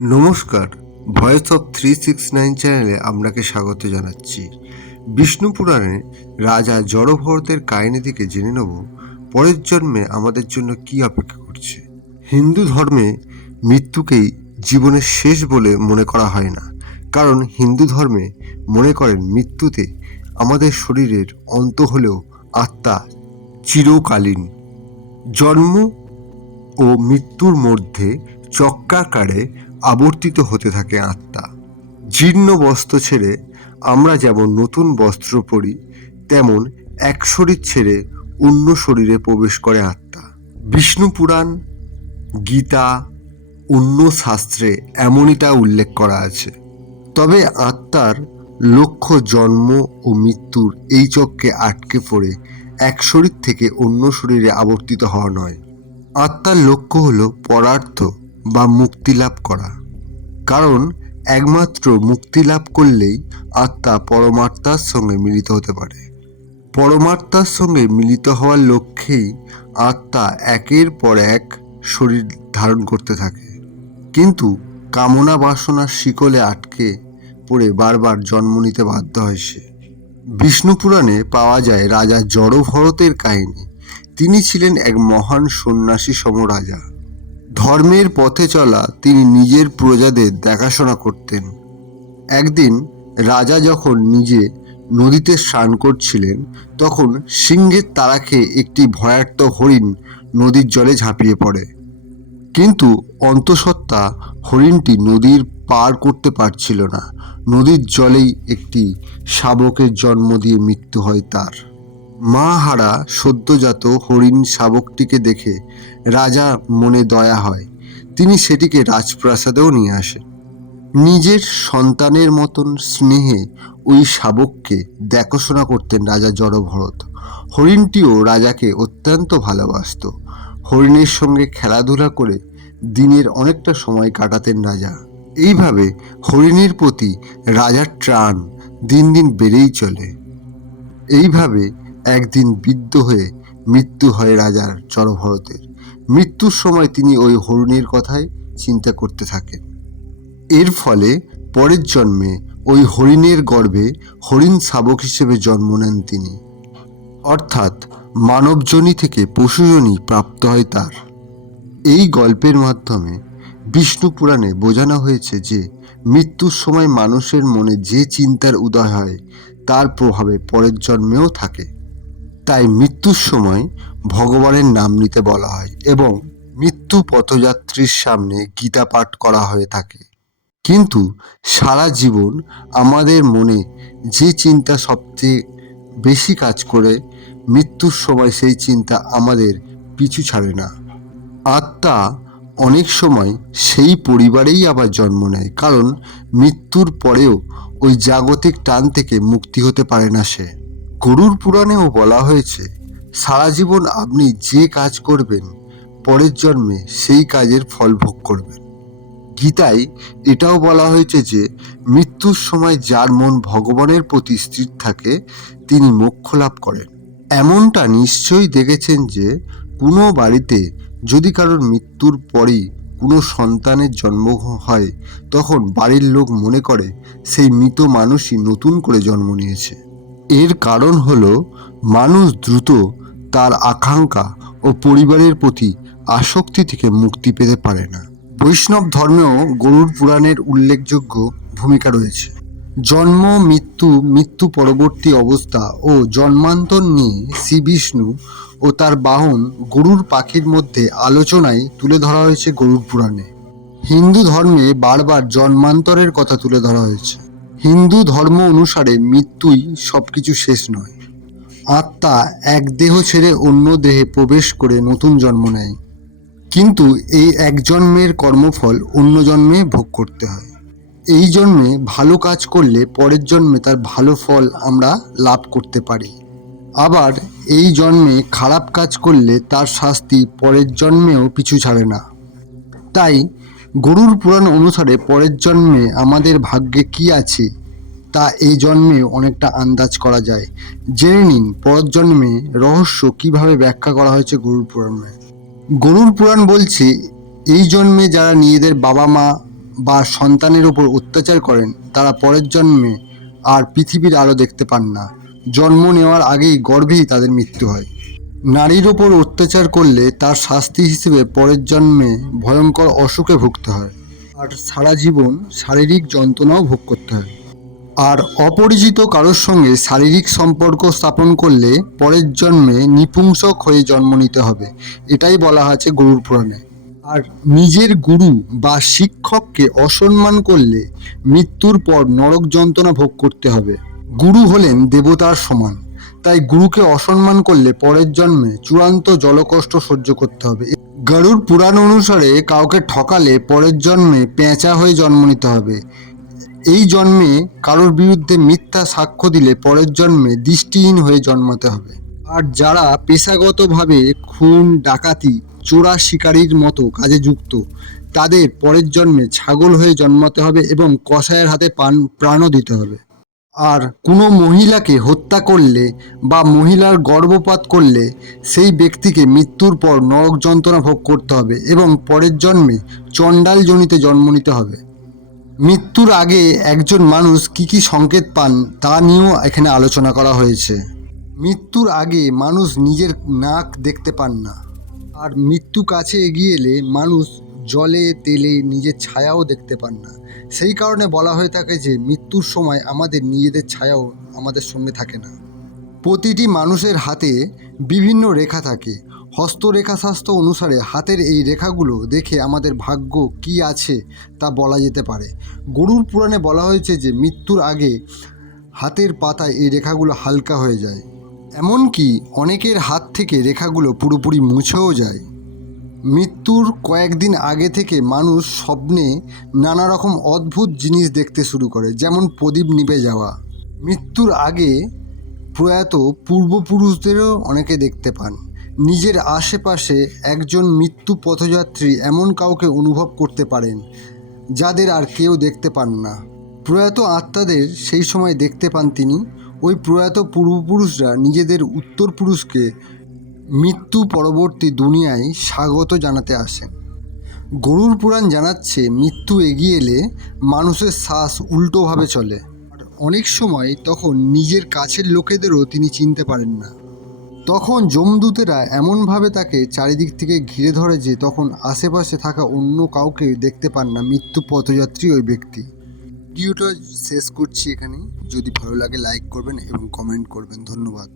নমস্কার, voice of 369 চ্যানেলে আপনাকে স্বাগত জানাচ্ছি। বিষ্ণু পুরাণে রাজা জড়ভরতের কাহিনী থেকে জেনে নেব পরের জন্মে আমাদের জন্য কি অপেক্ষা করছে। হিন্দু ধর্মে মৃত্যুকেই জীবনের শেষ বলে মনে করা হয় না, কারণ হিন্দু ধর্মে মনে করেন মৃত্যুতে আমাদের শরীরের অন্ত হলেও আত্মা চিরকালীন। জন্ম ও মৃত্যুর মধ্যে চক্রাকারে আবর্তিত হতে থাকে আত্মা। জীর্ণ বস্ত্র ছেড়ে আমরা যেমন নতুন বস্ত্র পরি, তেমন এক শরীর ছেড়ে অন্য শরীরে প্রবেশ করে আত্মা। বিষ্ণু পুরাণ, গীতা, অন্য শাস্ত্রে এমনই তা উল্লেখ করা আছে। তবে আত্মার লক্ষ্য জন্ম ও মৃত্যুর এই চক্রে আটকে পড়ে এক শরীর থেকে অন্য শরীরে আবর্তিত হওয়া নয়। আত্মার লক্ষ্য হলো পরার্থ বা মুক্তি লাভ করা, কারণ একমাত্র মুক্তি লাভ করলেই আত্মা পরমাত্মার সঙ্গে মিলিত হতে পারে। পরমাত্মার সঙ্গে মিলিত হওয়ার লক্ষ্যেই আত্মা একের পর এক শরীর ধারণ করতে থাকে, কিন্তু কামনা বাসনার শিকলে আটকে পড়ে বারবার জন্ম নিতে বাধ্য হয় সে। বিষ্ণু পুরাণে পাওয়া যায় রাজা জড়ভরতের কাহিনী। তিনি ছিলেন এক মহান সন্ন্যাসী সম রাজা। ধর্মের পথে চলা তিনি নিজের প্রজাদের দেখাশোনা করতেন। একদিন রাজা যখন নিজে নদীতে স্নান করছিলেন, তখন সিংহের তাড়া খেয়ে একটি ভয়ার্ত হরিণ নদীর জলে ঝাঁপিয়ে পড়ে। কিন্তু অন্তঃসত্ত্বা হরিণটি নদীর পার করতে পারছিল না। নদীর জলেই একটি শাবকের জন্ম দিয়ে মৃত্যু হয় তার। মা হারা সদ্যজাত হরিণ শাবকটিকে দেখে রাজা মনে দয়া হয়। তিনি সেটিকে রাজপ্রাসাদেও নিয়ে আসেন। নিজের সন্তানের মতন স্নেহে ওই শাবককে দেখাশোনা করতেন রাজা জড়ভরত। হরিণটিও রাজাকে অত্যন্ত ভালোবাসত। হরিণের সঙ্গে খেলাধুলা করে দিনের অনেকটা সময় কাটাতেন রাজা। এইভাবে হরিণের প্রতি রাজার টান দিন দিন বেড়েই চলে। এইভাবে একদিন বিদ্ধ হয়ে মৃত্যু হয় রাজার জড়ভরতের। মৃত্যুর সময় তিনি ওই হরিণের কথাই চিন্তা করতে থাকেন। এর ফলে পরের জন্মে ওই হরিণের গর্ভে হরিণ শাবক হিসেবে জন্ম নেন তিনি। অর্থাৎ মানবজনি থেকে পশুজনি প্রাপ্ত হয় তার। এই গল্পের মাধ্যমে বিষ্ণু পুরাণে বোঝানো হয়েছে যে মৃত্যুর সময় মানুষের মনে যে চিন্তার উদয় হয়, তার প্রভাবে পরের জন্মেও থাকে। তাই মৃত্যুর সময় ভগবানের নাম নিতে বলা হয় এবং মৃত্যু পথযাত্রীর সামনে গীতা পাঠ করা হয়ে থাকে। কিন্তু সারা জীবন আমাদের মনে যে চিন্তা সবচেয়ে বেশি কাজ করে, মৃত্যুর সময় সেই চিন্তা আমাদের পিছু ছাড়ে না। আত্মা অনেক সময় সেই পরিবারেই আবার জন্ম নেয়, কারণ মৃত্যুর পরেও ওই জাগতিক টান থেকে মুক্তি হতে পারে না সে। গরুড় পুরাণেও বলা হয়েছে, সারা জীবন আপনি যে কাজ করবেন, পরের জন্মে সেই কাজের ফল ভোগ করবেন। গীতায় এটাও বলা হয়েছে যে মৃত্যুর সময় যার মন ভগবানের প্রতি স্থির থাকে, তিনি মোক্ষ লাভ করেন। এমনটা নিশ্চয়ই দেখেছেন যে কোনো বাড়িতে যদি কারোর মৃত্যুর পরেই কোনো সন্তানের জন্ম হয়, তখন বাড়ির লোক মনে করে সেই মৃত মানুষই নতুন করে জন্ম নিয়েছে। এর কারণ হলো মানুষ দ্রুত তার আকাঙ্ক্ষা ও পরিবারের প্রতি আসক্তি থেকে মুক্তি পেতে পারে না। বৈষ্ণব ধর্মেও গরুড় পুরাণের উল্লেখযোগ্য ভূমিকা রয়েছে। জন্ম, মৃত্যু, মৃত্যু পরবর্তী অবস্থা ও জন্মান্তর নিয়ে শ্রী বিষ্ণু ও তার বাহন গরুড় পাখির মধ্যে আলোচনায় তুলে ধরা হয়েছে গরুড় পুরাণে। হিন্দু ধর্মে বারবার জন্মান্তরের কথা তুলে ধরা হয়েছে। হিন্দু ধর্ম অনুসারে মৃত্যুই সবকিছু শেষ নয়। আত্মা এক দেহ ছেড়ে অন্য দেহে প্রবেশ করে নতুন জন্ম নেয়, কিন্তু এই এক জন্মের কর্মফল অন্য জন্মে ভোগ করতে হয়। এই জন্মে ভালো কাজ করলে পরের জন্মে তার ভালো ফল আমরা লাভ করতে পারি। আবার এই জন্মে খারাপ কাজ করলে তার শাস্তি পরের জন্মেও পিছু ছাড়ে না। তাই গরুড় পুরাণ অনুসারে পরের জন্মে আমাদের ভাগ্যে কি আছে তা এই জন্মে অনেকটা আন্দাজ করা যায়। জেনে নিন পরের জন্মে রহস্য কিভাবে ব্যাখ্যা করা হয়েছে গরুড় পুরাণে। গরুড় পুরাণ বলছে, এই জন্মে যারা নিজেদের বাবা মা বা সন্তানের উপর অত্যাচার করেন তারা পরের জন্মে আর পৃথিবীর আলো দেখতে পান না। জন্ম নেওয়ার আগেই গর্ভেই তাদের মৃত্যু হয়। নারীর ওপর অত্যাচার করলে তার শাস্তি হিসেবে পরের জন্মে ভয়ঙ্কর অসুখে ভুগতে হয়, আর সারা জীবন শারীরিক যন্ত্রণাও ভোগ করতে হয়। আর অপরিচিত কারোর সঙ্গে শারীরিক সম্পর্ক স্থাপন করলে পরের জন্মে নপুংসক হয়ে জন্ম নিতে হবে, এটাই বলা আছে গরুড় পুরাণে। আর নিজের গুরু বা শিক্ষককে অসম্মান করলে মৃত্যুর পর নরক যন্ত্রণা ভোগ করতে হবে। গুরু হলেন দেবতার সমান, তাই গুরুকে অসম্মান করলে পরের জন্মে চূড়ান্ত জলকষ্ট সহ্য করতে হবে। গরুড় পুরাণ অনুসারে কাউকে ঠকালে পরের জন্মে পেঁচা হয়ে জন্ম নিতে হবে। এই জন্মে কারোর বিরুদ্ধে মিথ্যা সাক্ষ্য দিলে পরের জন্মে দৃষ্টিহীন হয়ে জন্মাতে হবে। আর যারা পেশাগতভাবে খুন, ডাকাতি, চোরা শিকারির মতো কাজে যুক্ত, তাদের পরের জন্মে ছাগল হয়ে জন্মাতে হবে এবং কসাইয়ের হাতে প্রাণও দিতে হবে। আর কোনো মহিলাকে হত্যা করলে বা মহিলার গর্ভপাত করলে সেই ব্যক্তিকে মৃত্যুর পর নরক যন্ত্রণা ভোগ করতে হবে এবং পরের জন্মে চণ্ডাল যোনিতে জন্ম নিতে হবে। মৃত্যুর আগে একজন মানুষ কি কি সংকেত পান তা নিয়েও এখানে আলোচনা করা হয়েছে। মৃত্যুর আগে মানুষ নিজের নাক দেখতে পান না, আর মৃত্যু কাছে এগিয়ে এলে মানুষ জলে তেলে নিজের ছায়াও দেখতে পান না। সেই কারণে বলা হয়ে থাকে যে মৃত্যুর সময় আমাদের নিজেদের ছায়াও আমাদের সঙ্গে থাকে না। প্রতিটি মানুষের হাতে বিভিন্ন রেখা থাকে। হস্তরেখা শাস্ত্র অনুসারে হাতের এই রেখাগুলো দেখে আমাদের ভাগ্য কি আছে তা বলা যেতে পারে। গরুড় পুরাণে বলা হয়েছে যে মৃত্যুর আগে হাতের পাতায় এই রেখাগুলো হালকা হয়ে যায়, এমনকি অনেকের হাত থেকে রেখাগুলো পুরোপুরি মুছেও যায়। মৃত্যুর কয়েকদিন আগে থেকে মানুষ স্বপ্নে নানা রকম অদ্ভুত জিনিস দেখতে শুরু করে, যেমন প্রদীপ নিভে যাওয়া। মৃত্যুর আগে প্রয়াত পূর্বপুরুষদেরও অনেকে দেখতে পান। নিজের আশেপাশে একজন মৃত্যু পথযাত্রী এমন কাউকে অনুভব করতে পারেন যাদের আর কেউ দেখতে পান না। প্রয়াত আত্মাদের সেই সময় দেখতে পান তিনি। ওই প্রয়াত পূর্বপুরুষরা নিজেদের উত্তরপুরুষকে মৃত্যু পরবর্তী দুনিয়ায় স্বাগত জানাতে আসেন। গরুড় পুরাণ জানাচ্ছে মৃত্যু এগিয়ে এলে মানুষের শ্বাস উল্টোভাবে চলে, আর অনেক সময় তখন নিজের কাছের লোকেদেরও তিনি চিনতে পারেন না। তখন যমদূতেরা এমনভাবে তাকে চারিদিক থেকে ঘিরে ধরে যে তখন আশেপাশে থাকা অন্য কাউকে দেখতে পান না মৃত্যু পথযাত্রী ওই ব্যক্তি। ভিডিওটা শেষ করছি এখানে। যদি ভালো লাগে লাইক করবেন এবং কমেন্ট করবেন। ধন্যবাদ।